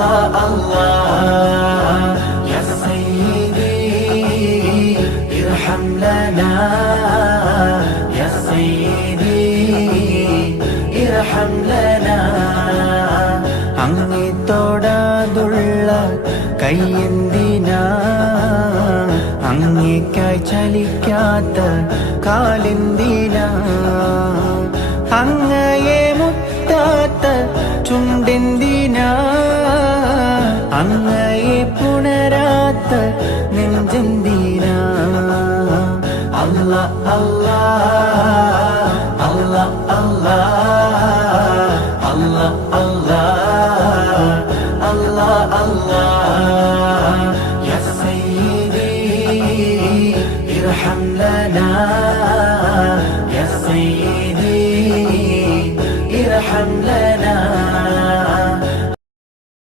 الله الله يا سيدي ارحم لنا يا سيدي ارحم لنا അങ്ങേ തൊടാതുള്ള കൈയെന്തിനാ അങ്ങേക്കായി ചലിക്കാത്ത കാലെന്തിനാ അങ്ങയെ മുത്താത്ത ചുണ്ടെന്തിനാ അങ്ങയെ പുണരാത്ത നെഞ്ചെന്തിനാ അല്ലാ അല്ലാ അല്ലാ അല്ലാ അല്ലാ അല്ലാ അല്ലാ അല്ലാ